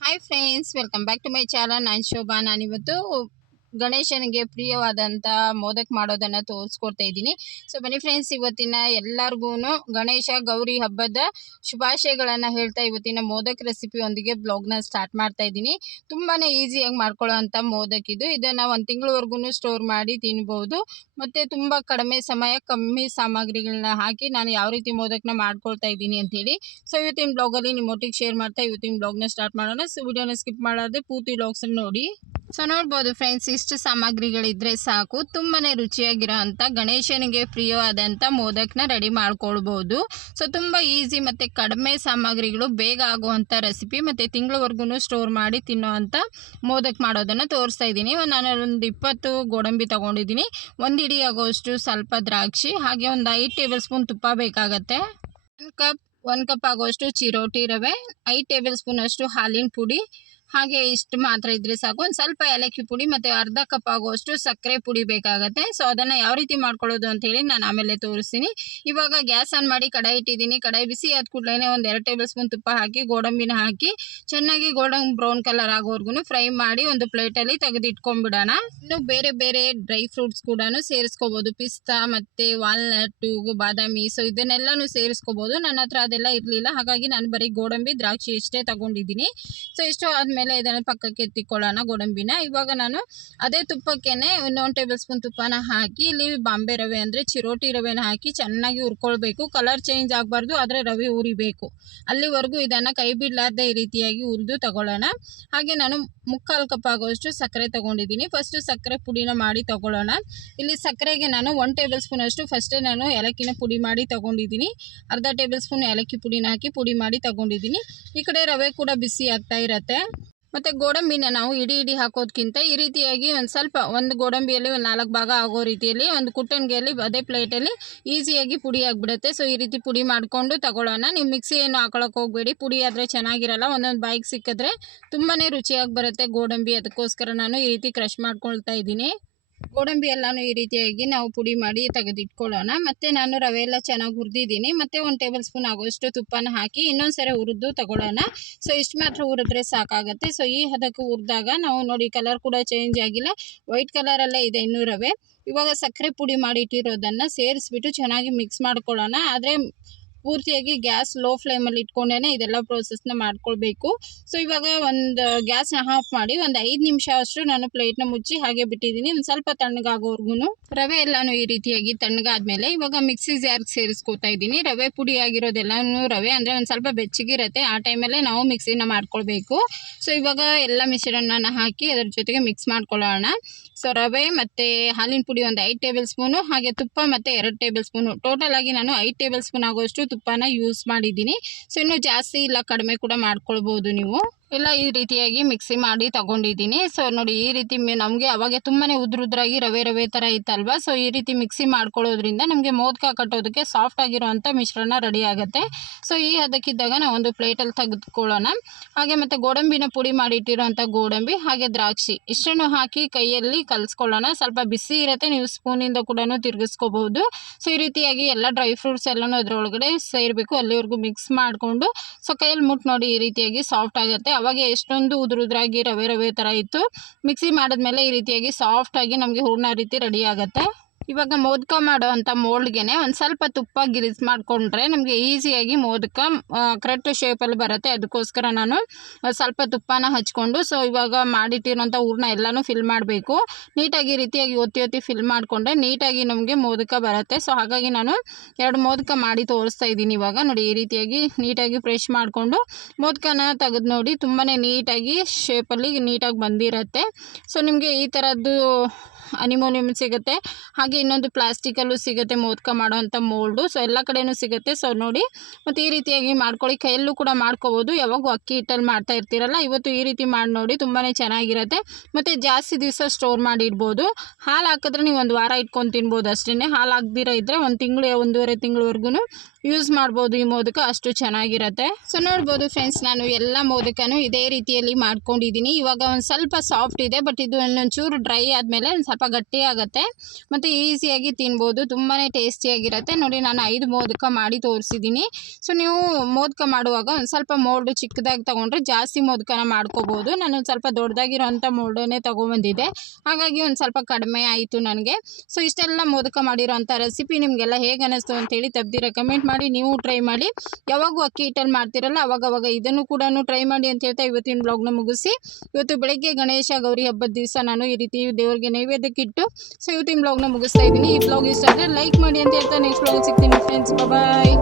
hi friends welcome back to my channel ನಾನು ಶೋಭಾ ನಾನಿವತ್ತು ಗಣೇಶನಿಗೆ ಪ್ರಿಯವಾದಂಥ ಮೋದಕ್ ಮಾಡೋದನ್ನು ತೋರಿಸ್ಕೊಡ್ತಾ ಇದ್ದೀನಿ. ಸೊ ಬನ್ನಿ ಫ್ರೆಂಡ್ಸ್ ಇವತ್ತಿನ ಎಲ್ಲರಿಗೂ ಗಣೇಶ ಗೌರಿ ಹಬ್ಬದ ಶುಭಾಶಯಗಳನ್ನು ಹೇಳ್ತಾ ಇವತ್ತಿನ ಮೋದಕ್ ರೆಸಿಪಿಯೊಂದಿಗೆ ಬ್ಲಾಗ್ನ ಸ್ಟಾರ್ಟ್ ಮಾಡ್ತಾ ಇದ್ದೀನಿ. ತುಂಬಾ ಈಸಿಯಾಗಿ ಮಾಡ್ಕೊಳ್ಳೋ ಅಂಥ ಮೋದಕ್ ಇದು. ಇದನ್ನು ಒಂದು ತಿಂಗಳವರೆಗೂ ಸ್ಟೋರ್ ಮಾಡಿ ತಿನ್ಬೋದು. ಮತ್ತು ತುಂಬ ಕಡಿಮೆ ಸಮಯ, ಕಮ್ಮಿ ಸಾಮಗ್ರಿಗಳನ್ನ ಹಾಕಿ ನಾನು ಯಾವ ರೀತಿ ಮೋದಕ್ನ ಮಾಡ್ಕೊಳ್ತಾ ಇದ್ದೀನಿ ಹೇಳಿ ಸೊ ಇವತ್ತಿನ ಬ್ಲಾಗಲ್ಲಿ ನಿಮ್ಮೊಟ್ಟಿಗೆ ಶೇರ್ ಮಾಡ್ತಾ ಇವತ್ತಿನ ಬ್ಲಾಗ್ನ ಸ್ಟಾರ್ಟ್ ಮಾಡೋಣ. ಸೊ ವಿಡಿಯೋನ ಸ್ಕಿಪ್ ಮಾಡಾರ್ದೆ ಪೂರ್ತಿ ಬ್ಲಾಗ್ಸನ್ನು ನೋಡಿ. ಸೊ ನೋಡ್ಬೋದು ಫ್ರೆಂಡ್ಸ್, ಇಷ್ಟು ಸಾಮಗ್ರಿಗಳಿದ್ರೆ ಸಾಕು. ತುಂಬಾ ರುಚಿಯಾಗಿರೋ ಅಂಥ ಗಣೇಶನಿಗೆ ಪ್ರಿಯವಾದಂಥ ಮೋದಕನ ರೆಡಿ ಮಾಡ್ಕೊಳ್ಬೋದು. ಸೊ ತುಂಬ ಈಸಿ ಮತ್ತು ಕಡಿಮೆ ಸಾಮಗ್ರಿಗಳು ಬೇಗ ಆಗುವಂಥ ರೆಸಿಪಿ ಮತ್ತು ತಿಂಗಳವರೆಗೂ ಸ್ಟೋರ್ ಮಾಡಿ ತಿನ್ನೋ ಅಂಥ ಮೋದಕ್ ಮಾಡೋದನ್ನು ತೋರಿಸ್ತಾ ಇದ್ದೀನಿ. ನಾನು ಒಂದು ಇಪ್ಪತ್ತು ಗೋಡಂಬಿ ತೊಗೊಂಡಿದ್ದೀನಿ. ಒಂದು ಇಡೀ ಆಗೋಷ್ಟು ಸ್ವಲ್ಪ ದ್ರಾಕ್ಷಿ, ಹಾಗೆ ಒಂದು ಐದು ಟೇಬಲ್ ಸ್ಪೂನ್ ತುಪ್ಪ ಬೇಕಾಗತ್ತೆ. ಒಂದು ಕಪ್ ಒಂದು ಕಪ್ ಆಗೋಷ್ಟು ಚಿರೋಟಿ ರವೆ, ಐದು ಟೇಬಲ್ ಸ್ಪೂನ್ ಅಷ್ಟು ಹಾಲಿನ ಪುಡಿ ಹಾಗೆ ಇಷ್ಟು ಮಾತ್ರ ಇದ್ರೆ ಸಾಕು. ಒಂದು ಸ್ವಲ್ಪ ಏಲಕ್ಕಿ ಪುಡಿ ಮತ್ತು ಅರ್ಧ ಕಪ್ ಆಗುವಷ್ಟು ಸಕ್ಕರೆ ಪುಡಿ ಬೇಕಾಗತ್ತೆ. ಸೊ ಅದನ್ನು ಯಾವ ರೀತಿ ಮಾಡ್ಕೊಳ್ಳೋದು ಅಂತ ಹೇಳಿ ನಾನು ಆಮೇಲೆ ತೋರಿಸ್ತೀನಿ. ಇವಾಗ ಗ್ಯಾಸ್ ಆನ್ ಮಾಡಿ ಕಡಾಯಿ ಇಟ್ಟಿದ್ದೀನಿ. ಕಡಾಯಿ ಬಿಸಿ ಆದ ಕೂಡಲೇ ಒಂದು ಎರಡು ಟೇಬಲ್ ಸ್ಪೂನ್ ತುಪ್ಪ ಹಾಕಿ, ಗೋಡಂಬಿನ ಹಾಕಿ, ಚೆನ್ನಾಗಿ ಗೋಡಂಬಿ ಬ್ರೌನ್ ಕಲರ್ ಆಗೋವರೆಗೂ ಫ್ರೈ ಮಾಡಿ ಒಂದು ಪ್ಲೇಟಲ್ಲಿ ತೆಗೆದು ಇಟ್ಕೊಂಡ್ಬಿಡೋಣ ಇನ್ನು ಬೇರೆ ಬೇರೆ ಡ್ರೈ ಫ್ರೂಟ್ಸ್ ಕೂಡ ಸೇರಿಸ್ಕೋಬೋದು. ಪಿಸ್ತಾ ಮತ್ತು ವಾಲ್ನಟ್ಟು ಬಾದಾಮಿ, ಸೊ, ಇದನ್ನೆಲ್ಲನೂ ಸೇರಿಸ್ಕೋಬೋದು. ನನ್ನ ಹತ್ರ ಅದೆಲ್ಲ ಇರಲಿಲ್ಲ. ಹಾಗಾಗಿ ನಾನು ಬರೀ ಗೋಡಂಬಿ, ದ್ರಾಕ್ಷಿ ಇಷ್ಟೇ ತಗೊಂಡಿದ್ದೀನಿ. ಸೊ ಇಷ್ಟು ಆದಮೇಲೆ ಇದನ್ನು ಪಕ್ಕಕ್ಕೆ ಎತ್ತಿಕೊಳ್ಳೋಣ ಗೋಡಂಬಿನ. ಇವಾಗ ನಾನು ಅದೇ ತುಪ್ಪಕ್ಕೇನೆ ಇನ್ನೊಂದು ಟೇಬಲ್ ಸ್ಪೂನ್ ತುಪ್ಪನ ಹಾಕಿ, ಇಲ್ಲಿ ಬಾಂಬೆ ರವೆ ಅಂದರೆ ಚಿರೋಟಿ ರವೆನ ಹಾಕಿ ಚೆನ್ನಾಗಿ ಹುರ್ಕೊಳ್ಬೇಕು. ಕಲರ್ ಚೇಂಜ್ ಆಗಬಾರ್ದು, ಆದರೆ ರವೆ ಉರಿಬೇಕು ಅಲ್ಲಿವರೆಗೂ ಇದನ್ನು ಕೈ ಬಿಡಲಾರ್ದೆ ಈ ರೀತಿಯಾಗಿ ಹುರಿದು ತಗೊಳ್ಳೋಣ. ಹಾಗೆ ನಾನು ಮುಕ್ಕಾಲು ಕಪ್ ಆಗೋಷ್ಟು ಸಕ್ಕರೆ ತೊಗೊಂಡಿದ್ದೀನಿ. ಫಸ್ಟು ಸಕ್ಕರೆ ಪುಡಿನ ಮಾಡಿ ತಗೊಳ್ಳೋಣ. ಇಲ್ಲಿ ಸಕ್ಕರೆಗೆ ನಾನು ಒನ್ ಟೇಬಲ್ ಸ್ಪೂನ್ ಅಷ್ಟು ಫಸ್ಟೇ ನಾನು ಏಲಕ್ಕಿನ ಪುಡಿ ಮಾಡಿ ತಗೊಂಡಿದ್ದೀನಿ. ಅರ್ಧ ಟೇಬಲ್ ಸ್ಪೂನ್ ಏಲಕ್ಕಿ ಪುಡಿನ ಹಾಕಿ ಪುಡಿ ಮಾಡಿ ತಗೊಂಡಿದ್ದೀನಿ. ಈ ಕಡೆ ರವೆ ಕೂಡ ಬಿಸಿ ಆಗ್ತಾ ಇರತ್ತೆ. ಮತ್ತು ಗೋಡಂಬಿನ ನಾವು ಇಡೀ ಇಡೀ ಹಾಕೋದಕ್ಕಿಂತ ಈ ರೀತಿಯಾಗಿ ಒಂದು ಸ್ವಲ್ಪ ಒಂದು ಗೋಡಂಬಿಯಲ್ಲಿ ಒಂದು ನಾಲ್ಕು ಭಾಗ ಆಗೋ ರೀತಿಯಲ್ಲಿ ಒಂದು ಕುಟ್ಟಣಿಗೆಯಲ್ಲಿ ಅದೇ ಪ್ಲೇಟಲ್ಲಿ ಈಸಿಯಾಗಿ ಪುಡಿ ಆಗಿಬಿಡುತ್ತೆ. ಸೊ ಈ ರೀತಿ ಪುಡಿ ಮಾಡಿಕೊಂಡು ತಗೊಳ್ಳೋಣ. ನೀವು ಮಿಕ್ಸಿ ಏನು ಹಾಕೊಳಕ್ಕೆ ಹೋಗಬೇಡಿ. ಪುಡಿ ಆದರೆ ಚೆನ್ನಾಗಿರಲ್ಲ. ಒಂದೊಂದು ಬಾಯಿಗೆ ಸಿಕ್ಕಿದ್ರೆ ತುಂಬಾ ರುಚಿಯಾಗಿ ಬರುತ್ತೆ ಗೋಡಂಬಿ. ಅದಕ್ಕೋಸ್ಕರ ನಾನು ಈ ರೀತಿ ಕ್ರಷ್ ಮಾಡ್ಕೊಳ್ತಾ ಇದ್ದೀನಿ. ಗೋಡಂಬಿ ಎಲ್ಲಾನು ಈ ರೀತಿಯಾಗಿ ನಾವು ಪುಡಿ ಮಾಡಿ ತೆಗೆದಿಟ್ಕೊಳ್ಳೋಣ. ಮತ್ತು ನಾನು ರವೆ ಎಲ್ಲ ಚೆನ್ನಾಗಿ ಹುರಿದಿದ್ದೀನಿ. ಮತ್ತು ಒಂದು ಟೇಬಲ್ ಸ್ಪೂನ್ ಆಗೋಷ್ಟು ತುಪ್ಪನ ಹಾಕಿ ಇನ್ನೊಂದು ಸರಿ ಹುರಿದು ತಗೊಳ್ಳೋಣ. ಸೊ, ಇಷ್ಟು ಮಾತ್ರ ಹುರಿದ್ರೆ ಸಾಕಾಗುತ್ತೆ. ಸೊ, ಈ ಹದಕ್ಕೆ ಹುರಿದಾಗ ನಾವು ನೋಡಿ ಕಲರ್ ಕೂಡ ಚೇಂಜ್ ಆಗಿಲ್ಲ. ವೈಟ್ ಕಲರಲ್ಲೇ ಇದೆ ಇನ್ನೂ ರವೆ. ಇವಾಗ ಸಕ್ಕರೆ ಪುಡಿ ಮಾಡಿ ಇಟ್ಟಿರೋದನ್ನು ಸೇರಿಸ್ಬಿಟ್ಟು ಚೆನ್ನಾಗಿ ಮಿಕ್ಸ್ ಮಾಡ್ಕೊಳ್ಳೋಣ. ಆದರೆ ಪೂರ್ತಿಯಾಗಿ ಗ್ಯಾಸ್ ಲೋ ಫ್ಲೇಮಲ್ಲಿ ಇಟ್ಕೊಂಡೇ ಇದೆಲ್ಲ ಪ್ರೋಸೆಸ್ನ ಮಾಡ್ಕೊಳ್ಬೇಕು. ಸೊ ಇವಾಗ ಒಂದು ಗ್ಯಾಸ್ನ ಆಫ್ ಮಾಡಿ ಒಂದು ಐದು ನಿಮಿಷ ಅಷ್ಟು ನಾನು ಪ್ಲೇಟ್ನ ಮುಚ್ಚಿ ಹಾಗೆ ಬಿಟ್ಟಿದ್ದೀನಿ. ಒಂದು ಸ್ವಲ್ಪ ತಣ್ಣಗಾಗೋವರೆಗೂ ರವೆ ಎಲ್ಲಾನು ಈ ರೀತಿಯಾಗಿ ತಣ್ಣಗಾದ್ಮೇಲೆ ಇವಾಗ ಮಿಕ್ಸಿ ಜಾರ್ಗೆ ಸೇರಿಸ್ಕೊತಾ ಇದ್ದೀನಿ. ರವೆ ಪುಡಿ ಆಗಿರೋದೆಲ್ಲನೂ ರವೆ ಅಂದರೆ ಒಂದು ಸ್ವಲ್ಪ ಬೆಚ್ಚಗಿರುತ್ತೆ. ಆ ಟೈಮಲ್ಲೇ ನಾವು ಮಿಕ್ಸಿನ ಮಾಡ್ಕೊಳ್ಬೇಕು. ಸೊ ಇವಾಗ ಎಲ್ಲ ಮಿಶ್ರಣನ ಹಾಕಿ ಅದರ ಜೊತೆಗೆ ಮಿಕ್ಸ್ ಮಾಡ್ಕೊಳ್ಳೋಣ. ಸೊ ರವೆ ಮತ್ತು ಹಾಲಿನ ಪುಡಿ ಒಂದು ಐದು ಟೇಬಲ್ ಸ್ಪೂನು, ಹಾಗೆ ತುಪ್ಪ ಮತ್ತು ಎರಡು ಟೇಬಲ್ ಸ್ಪೂನು. ಟೋಟಲ್ ಆಗಿ ನಾನು ಐದು ಟೇಬಲ್ ಸ್ಪೂನ್ ಆಗೋಷ್ಟು ತುಪ್ಪನ ಯೂಸ್ ಮಾಡಿದ್ದೀನಿ. ಸೊ ಇನ್ನೂ ಜಾಸ್ತಿ ಇಲ್ಲ ಕಡಿಮೆ ಕೂಡ ಮಾಡ್ಕೊಳ್ಬೋದು ನೀವು. ಎಲ್ಲ ಈ ರೀತಿಯಾಗಿ ಮಿಕ್ಸಿ ಮಾಡಿ ತಗೊಂಡಿದ್ದೀನಿ. ಸೊ ನೋಡಿ ಈ ರೀತಿ ನಮಗೆ ಅವಾಗೆ ತುಂಬಾ ಉದ್ರುದ್ರಾಗಿ ರವೆ ರವೆ ಥರ ಇತ್ತಲ್ವ? ಸೊ ಈ ರೀತಿ ಮಿಕ್ಸಿ ಮಾಡ್ಕೊಳ್ಳೋದ್ರಿಂದ ನಮಗೆ ಮೋದಕ ಕಟ್ಟೋದಕ್ಕೆ ಸಾಫ್ಟ್ ಆಗಿರೋವಂಥ ಮಿಶ್ರಣ ರೆಡಿ ಆಗುತ್ತೆ. ಸೊ ಈ ಹದಕ್ಕಿದ್ದಾಗ ನಾವು ಒಂದು ಪ್ಲೇಟಲ್ಲಿ ತೆಗೆದುಕೊಳ್ಳೋಣ. ಹಾಗೆ ಮತ್ತು ಗೋಡಂಬಿನ ಪುಡಿ ಮಾಡಿ ಇಟ್ಟಿರೋಂಥ ಗೋಡಂಬಿ, ಹಾಗೆ ದ್ರಾಕ್ಷಿ ಇಷ್ಟನ್ನು ಹಾಕಿ ಕೈಯಲ್ಲಿ ಕಲಿಸ್ಕೊಳ್ಳೋಣ. ಸ್ವಲ್ಪ ಬಿಸಿ ಇರುತ್ತೆ, ನೀವು ಸ್ಪೂನಿಂದ ಕೂಡ ತಿರುಗಿಸ್ಕೋಬಹುದು. ಸೊ ಈ ರೀತಿಯಾಗಿ ಎಲ್ಲ ಡ್ರೈ ಫ್ರೂಟ್ಸ್ ಎಲ್ಲನೂ ಅದರೊಳಗಡೆ ಸೇರಬೇಕು. ಅಲ್ಲಿವರೆಗೂ ಮಿಕ್ಸ್ ಮಾಡಿಕೊಂಡು ಸೊ ಕೈಯಲ್ಲಿ ಮುಟ್ಟು ನೋಡಿ ಈ ರೀತಿಯಾಗಿ ಸಾಫ್ಟ್ ಆಗುತ್ತೆ. ಅವಾಗ ಎಷ್ಟೊಂದು ಉದುರುದ್ರಾಗಿ ರವೆ ರವೆ ಥರ ಇತ್ತು. ಮಿಕ್ಸಿ ಮಾಡಿದ್ಮೇಲೆ ಈ ರೀತಿಯಾಗಿ ಸಾಫ್ಟಾಗಿ ನಮಗೆ ಹೂರ್ಣ ರೀತಿ ರೆಡಿ ಆಗುತ್ತೆ. ಇವಾಗ ಮೋದಕ ಮಾಡೋ ಅಂಥ ಮೋಲ್ಡ್ಗೆ ಒಂದು ಸ್ವಲ್ಪ ತುಪ್ಪ ಗಿರಿಸ್ ಮಾಡಿಕೊಂಡ್ರೆ ನಮಗೆ ಈಸಿಯಾಗಿ ಮೋದಕ ಕರೆಕ್ಟ್ ಶೇಪಲ್ಲಿ ಬರುತ್ತೆ. ಅದಕ್ಕೋಸ್ಕರ ನಾನು ಸ್ವಲ್ಪ ತುಪ್ಪನ ಹಚ್ಕೊಂಡು ಸೊ ಇವಾಗ ಮಾಡಿಟ್ಟಿರೋಂಥ ಊರ್ನ ಎಲ್ಲನೂ ಫಿಲ್ ಮಾಡಬೇಕು. ನೀಟಾಗಿ ರೀತಿಯಾಗಿ ಒತ್ತಿ ಒತ್ತಿ ಫಿಲ್ ಮಾಡಿಕೊಂಡ್ರೆ ನೀಟಾಗಿ ನಮಗೆ ಮೋದಕ ಬರುತ್ತೆ. ಸೊ ಹಾಗಾಗಿ ನಾನು ಎರಡು ಮೋದಕ ಮಾಡಿ ತೋರಿಸ್ತಾ ಇದ್ದೀನಿ ಇವಾಗ. ನೋಡಿ, ಈ ರೀತಿಯಾಗಿ ನೀಟಾಗಿ ಫ್ರೆಶ್ ಮಾಡಿಕೊಂಡು, ಮೋದಕನ ತೆಗೆದು ನೋಡಿ ತುಂಬಾ ನೀಟಾಗಿ ಶೇಪಲ್ಲಿ ನೀಟಾಗಿ ಬಂದಿರುತ್ತೆ. ಸೊ ನಿಮಗೆ ಈ ಥರದ್ದು ಅನಿಮೋನಿಯಮ್ ಸಿಗುತ್ತೆ. ಹಾಗೆ ಇನ್ನೊಂದು ಪ್ಲಾಸ್ಟಿಕಲ್ಲೂ ಸಿಗುತ್ತೆ ಮೋದಕ ಮಾಡೋವಂಥ ಮೋಲ್ಡು ಸೊ ಎಲ್ಲ ಕಡೆಯೂ ಸಿಗುತ್ತೆ. ಸೊ ನೋಡಿ. ಮತ್ತು ಈ ರೀತಿಯಾಗಿ ಮಾಡ್ಕೊಳ್ಳಿ. ಕೈಯಲ್ಲೂ ಕೂಡ ಮಾಡ್ಕೋಬೋದು. ಯಾವಾಗೂ ಅಕ್ಕಿ ಹಿಟ್ಟಲ್ಲಿ ಮಾಡ್ತಾ ಇರ್ತೀರಲ್ಲ, ಇವತ್ತು ಈ ರೀತಿ ಮಾಡಿ ನೋಡಿ. ತುಂಬಾ ಚೆನ್ನಾಗಿರುತ್ತೆ. ಮತ್ತು ಜಾಸ್ತಿ ದಿವಸ ಸ್ಟೋರ್ ಮಾಡಿ ಇಡ್ಬೋದು ಹಾಲು ಹಾಕಿದ್ರೆ ನೀವು ಒಂದು ವಾರ ಇಟ್ಕೊಂಡು ತಿನ್ಬೋದು ಅಷ್ಟೇ ಹಾಲು ಹಾಕ್ದಿರ ಇದ್ದರೆ ಒಂದು ತಿಂಗಳು, ಒಂದೂವರೆ ತಿಂಗಳವರೆಗೂ ಯೂಸ್ ಮಾಡ್ಬೋದು ಈ ಮೋದಕ. ಅಷ್ಟು ಚೆನ್ನಾಗಿರುತ್ತೆ. ಸೊ ನೋಡ್ಬೋದು ಫ್ರೆಂಡ್ಸ್ ನಾನು ಎಲ್ಲ ಮೋದಕನೂ ಇದೇ ರೀತಿಯಲ್ಲಿ ಮಾಡ್ಕೊಂಡಿದ್ದೀನಿ. ಇವಾಗ ಒಂದು ಸ್ವಲ್ಪ ಸಾಫ್ಟ್ ಇದೆ ಬಟ್ ಇದು ಇನ್ನೊಂಚೂರು ಡ್ರೈ ಆದಮೇಲೆ ಒಂದು ಸ್ವಲ್ಪ ಗಟ್ಟಿ ಆಗುತ್ತೆ ಮತ್ತು ಈಸಿಯಾಗಿ ತಿನ್ಬೋದು ತುಂಬಾ ಟೇಸ್ಟಿಯಾಗಿರುತ್ತೆ. ನೋಡಿ, ನಾನು ಐದು ಮೋದಕ ಮಾಡಿ ತೋರಿಸಿದ್ದೀನಿ ಸೊ ನೀವು ಮೋದಕ ಮಾಡುವಾಗ ಒಂದು ಸ್ವಲ್ಪ ಮೋಲ್ಡ್ ಚಿಕ್ಕದಾಗಿ ತೊಗೊಂಡ್ರೆ ಜಾಸ್ತಿ ಮೋದಕನ ಮಾಡ್ಕೋಬೋದು. ನಾನು ಸ್ವಲ್ಪ ದೊಡ್ಡದಾಗಿರೋಂಥ ಮೋಲ್ಡನ್ನೇ ತೊಗೊಬಂದಿದ್ದೆ. ಹಾಗಾಗಿ ಒಂದು ಸ್ವಲ್ಪ ಕಡಿಮೆ ಆಯಿತು ನನಗೆ. ಸೊ ಇಷ್ಟೆಲ್ಲ ಮೋದಕ ಮಾಡಿರೋಂಥ ರೆಸಿಪಿ ನಿಮಗೆಲ್ಲ ಹೇಗೆ ಅನ್ನಿಸ್ತು ಅಂತೇಳಿ ತಪ್ಪದಿರ ಕಮೆಂಟ್ ಮಾಡಿ, ನೀವು ಟ್ರೈ ಮಾಡಿ. ಯಾವಾಗೂ ಅಕ್ಕಿ ಹಿಟ್ಟಲ್ಲಿ ಮಾಡ್ತಿರಲ್ಲ, ಅವಾಗವಾಗ ಇದನ್ನು ಕೂಡ ಟ್ರೈ ಮಾಡಿ ಅಂತ ಹೇಳ್ತಾ ಇವತ್ತಿನ ಬ್ಲಾಗ್ನ ಮುಗಿಸಿ. ಇವತ್ತು ಬೆಳಗ್ಗೆ ಗಣೇಶ ಗೌರಿ ಹಬ್ಬದ ದಿವಸ ನಾನು ಈ ರೀತಿ ದೇವರಿಗೆ ನೈವೇದ್ಯಕ್ಕೆ ಇಟ್ಟು ಸೊ ಇವತ್ತಿನ ಬ್ಲಾಗ್ನ ಮುಗಿಸ್ತಾ ಇದ್ದೀನಿ ಈ ಬ್ಲಾಗ್ ಇಷ್ಟ ಆದರೆ ಲೈಕ್ ಮಾಡಿ ಅಂತ ಹೇಳ್ತಾ ನೆಕ್ಸ್ಟ್ ಬ್ಲಾಗ್ ಸಿಗ್ತೀನಿ ಫ್ರೆಂಡ್ಸ್ ಬಾಯ್